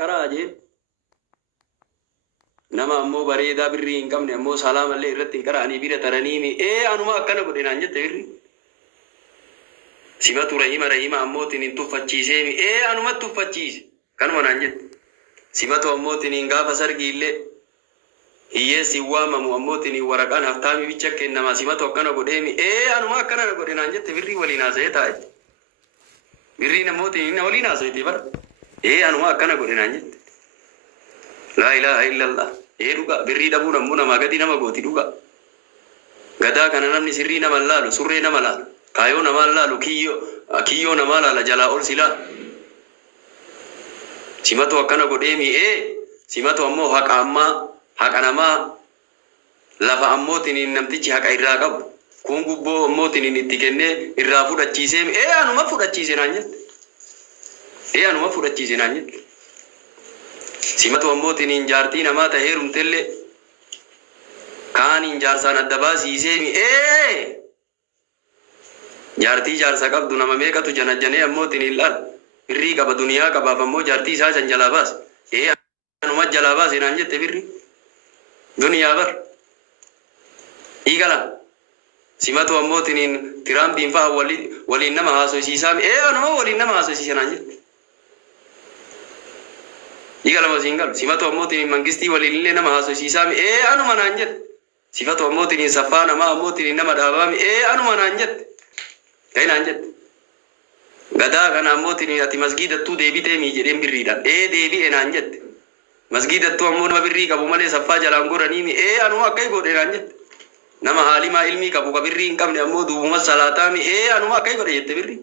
Karaaje nama ammoo bareedaa birrii hin qabne ammoo salaamallee irratti hin qaraanii bira taraniimi anuma akkana godhe naan jette birri simatu rahima ammootiin hin tuffachiiseemi anuma tuffachiise kanuma naan jette simatu ammootiin hin gaafa sargiillee hiyyeessi waamamu ammootiin waraqaan haftaami bicha kennama simatu akkana godheemi anuma akkana godhe naan jette birri waliin haasa'ee taa'e birri namootiin inni waliin haasa'eeti bara anuma akkana godhe naan jette laa ilaaha illallah dhuga birrii dhabuun ammoo namaa gadi nama gooti dhuga gadaa kana namni sirrii nama laalu surree nama laalu kaayoo nama laalu kiyyoo nama laala jalaa ol silaa simatu akkana godheemi simatu ammoo haqa namaa lafa ammootiin namtichi haqa irraa qabu kun gubboo ammootiin itti kennee irraa fudhachiiseemi anuma fudhachiise naan jette anuma fudhachiise naan jette simatu ammootiin injaartii namaa tahee rumtellee kaan injaarsaan adda baasiiseemi jaartii jaarsa qabdu nama meeqatu janajjanee ammootiin ilaal birrii qaba duniyaa qabaaf ammoo jaartii isaa san jalaa baas anuma jalaa baase naan jette birri duniyaa bar igala simatu ammootiin tiraampiin fa'a waliin nama haasofsiisaami anuma waliin nama haasofsiisa naan jette igala masingal simatu ammootiin mangistii waliinillee nama haasofsiisaami anuma naan jette sifatu ammootiin saffaa namaa ammootiin nama dhaabaami anuma naan jette kai naan jette gadaa kana ammootiin ati masgiidattuu deebiteemi jedheen birriidhaan deebi'e naan jette masgiidattuu ammoo nama birrii qabu malee saffaa jalaan goraniimi anuma akkai godhe naan jette nama haalimaa ilmii qabu ka birrii hin qabne ammoo duubuma salaataami anuma akkai godhe jette birrii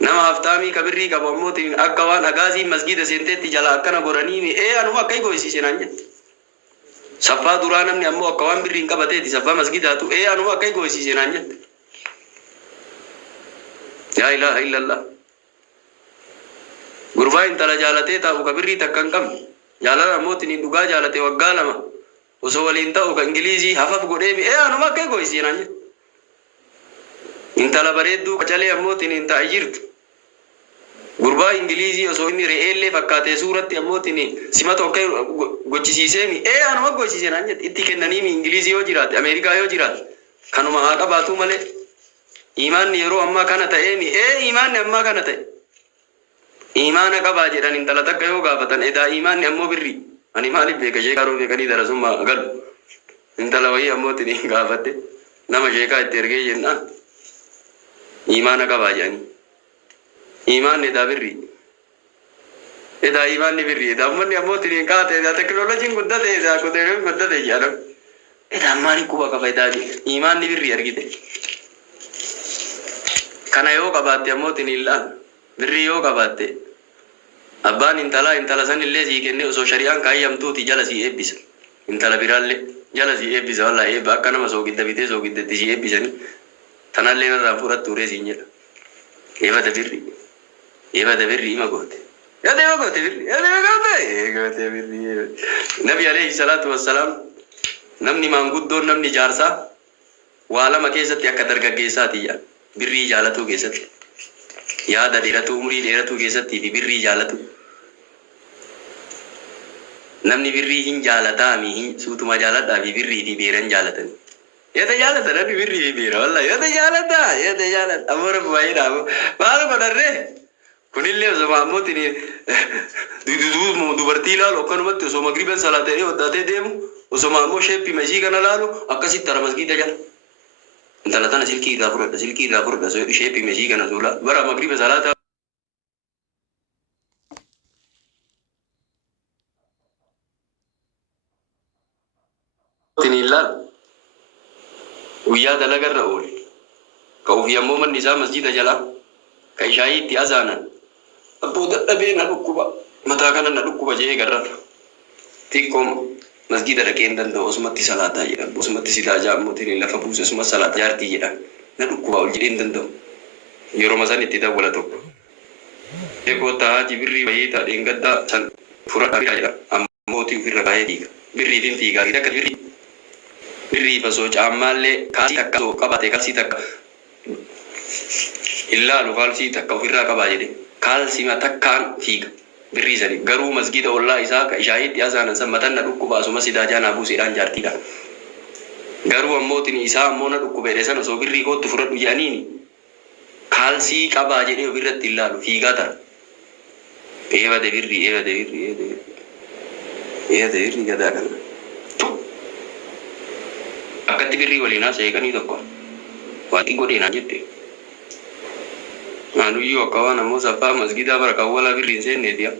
nama haftaamii ka birrii qabu ammootiin akka waan agaasiin masgiida seenteetti jala akkana goraniimi anuma akkai goysiise naan jette saffaa duraa namni ammoo akka waan birrii hin qabateeti saffaa masgiidaatu anuma akkai goysiise naan jette yaa ilaaha illallah gurbaa intala jaalatee taa'u ka birrii takka hin qabne jaalala ammootiin dhugaa jaalate waggaa lama osoo waliin ta'u ka ingiliizii hafaf godheemi anuma akkai goysiise naan jette intala bareedduu qacalee ammootiin hin taa'e jirtu gurbaa ingiliizii osoo inni re'eellee fakkaatee suuratti ammootiin simatu akka gochisiiseemi anuma gochisiise naan jette itti kennaniimi ingiliizii yoo jiraate ameerikaa yoo jiraate kanuma haa qabaatu malee imaanni yeroo ammaa kana ta'eemi imaanni ammaa kana ta'e imaana qabaa jedhan intala takka yoo gaafatan edaa imaanni ammoo birrii ani maaliif beeka sheekaa roo beekanii darasummaa galu intala wayii ammootiin hin gaafatte nama sheekaa itti ergee jennaan imaana qabaa jedhanii imaanni edaa birrii edaa imaanni birrii edaa ummanni ammootiin hin kaate edaa teknooloojiin guddate edaa kuteeleen guddate jedham edaa maali quba qaba edaa imaanni birrii argite kana yoo qabaatte ammootiin hin laal birrii yoo qabaatte abbaan intala san illee sii kenne osoo shari'aan kaayyamtuuti jala sii eebbisa intala biraallee jala sii eebbisa wallaa eebba akka nama soogidda bitee soogiddetti sii eebbisanii tanallee narraan fudhattu uree siin jedha eebata birrii ima goote yaada goote birrii nabi alayhi salaatu wassalaam namni maanguddoon namni jaarsaa waa lama keessatti akka dargaggeessaati yaa birrii jaalatuu keessatti yaada dheeratuu umurii dheeratuu keessatti fi birrii jaalatu namni birrii hin jaalataami hin suutuma jaaladhaa fi birrii fi beeran jaalatan yada jaalata namni birrii fi beera walla yada jaalata ammoo baay'ee dhaabo maal godharree kunillee osoo ammootiin dubartii ilaalu akkanumatti osoo magriban salaatee oddaatee deemu osoo ammoo sheeppii mashii kana laalu akkasitti tara masgiida jala intala tana silkii irraa fudhadha sheeppii mashii kana suula bara magriba salaata ilaal guyyaa dalagarra oole ka ofii ammoo manni isaa masjiida jalaa ka ishaayii itti azaanan abboo dadhabee na dhukkuba mataa kana na dhukkuba jee garrata xiqqoom masjiida dhaqee hin danda'u osumatti salaataa jedhan osumatti sidaa jaammotiin lafa buuse osuma salaataa jaartii jedhan na dhukkuba ol jedhee hin danda'u yeroo masan itti dawwala tokko eekoota haaji birrii wayii taadheen gaddaa san fudhadhaa jedha ammootii ofirra kaayee dhiiga birriitiin fiigaa akka birrii fasoo caammaallee kaasii takka soo qabate kalsii takka illaalu kalsii takka ofirraa qabaa jedhe kalsima takkaan fiiga birrii sani garuu masgida ollaa isaa ka ishaayitti azaanan san matanna dhukkuba asuma sidaa jaanaa buuseedhaan jaartiidha. Garuu ammootiin isaa ammoo na dhukkubeedhe san osoo birrii kootti fudhadhu jedhaniini kaalsii qabaa jedhee ofirratti ilaalu fiigaa ta'a. Eebade birrii gadaa kana. Akkatti birrii waliin haasa'eekanii tokko waaqii godheenaa jette. Maanuyyuu akka waan ammoo saffaa masgidaa bara kawwalaa birriin seenneetiya.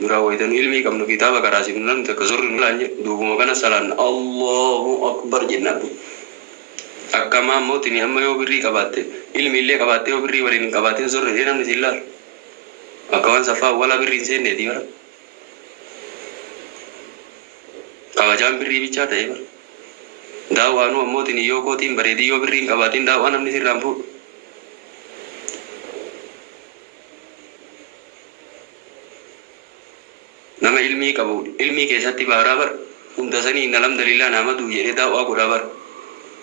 Duraa wayitanu ilmii qabnu kitaaba karaasiifnu namni takka zorri nu laan jedhu duubuma kana salaan Allahu akbar jennaan. Akkama ammootiin amma yoo birrii qabaatte ilmi illee qabaatte yoo birrii waliin hin qabaatin zorri dhee namni siin laalu. Akka waan saffaa awwalaa birriin seenneeti bara. Kabajaan birrii bichaa ta'e bara. Daawwaanuu ammootiin yoo kootiin bareedii yoo birrii hin qabaatin daawwaa namni sirraan fuudhu. Nama ilmii qabu ilmii keessatti baaraa bara hunda sanii inna alhamdulillah naamatu jedhee daawwaa godhaa bara.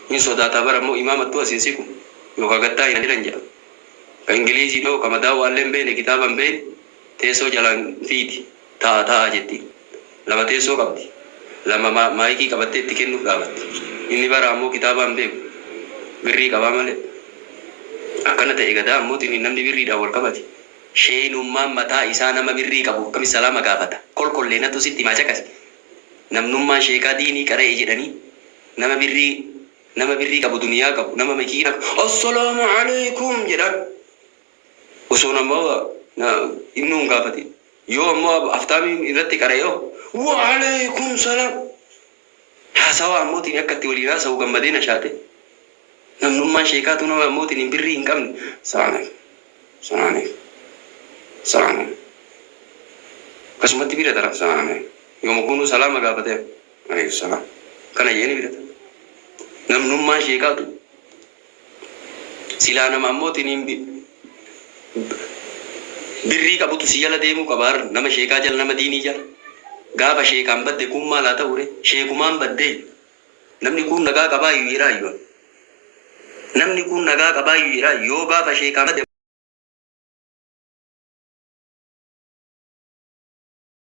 Hin sodaataa bara ammoo imaamattuu asiin siqu yookaan gattaa hin jedhan jedha. Ka Ingilizii dhoo kama daawwaallee hin beekne kitaaba hin beekne teessoo jalaan fiiti taa'aa jetti. Lama teessoo qabdi. Lama maayikii qabattee itti kennuuf dhaabatti. Inni bara ammoo kitaaba hin beeku birrii qabaa malee. Akkana ta'e gadaa ammootiin namni birriidhaan wal qabate. Sheenummaan mataa isaa nama birrii qabu akkamitti salaama gaafata. Kolkolleenatu sitti himaa caqas. Namnummaan sheekaa diinii qara'ee jedhanii nama birrii qabu duniyaa qabu nama makiina assalaamu alaikum jedhan. Osoo namoo inni hin gaafate. Yoo ammoo aftaamii irratti qara'e yoo wa alaikum salaam. Haasawaa ammootiin akkatti waliin haasa'u gammadee na shaate. Namnummaan sheekaatu nama ammootiin hin birrii hin qabne. Salaamee. Akkasumatti bira dara salaame yooma kunu salaama gaafate alayhi salaam kana yeeni bira namnummaan sheekaatu silaa nama ammootiin birrii qabutu si jala deemuu qabaar nama sheekaa jala nama diinii jala gaafa sheekaan badde kun maal haa ta'u sheekumaan baddee namni kun nagaa qabaa iyyuu namni kun nagaa qabaa iyyuu yoo gaafa sheekaan badde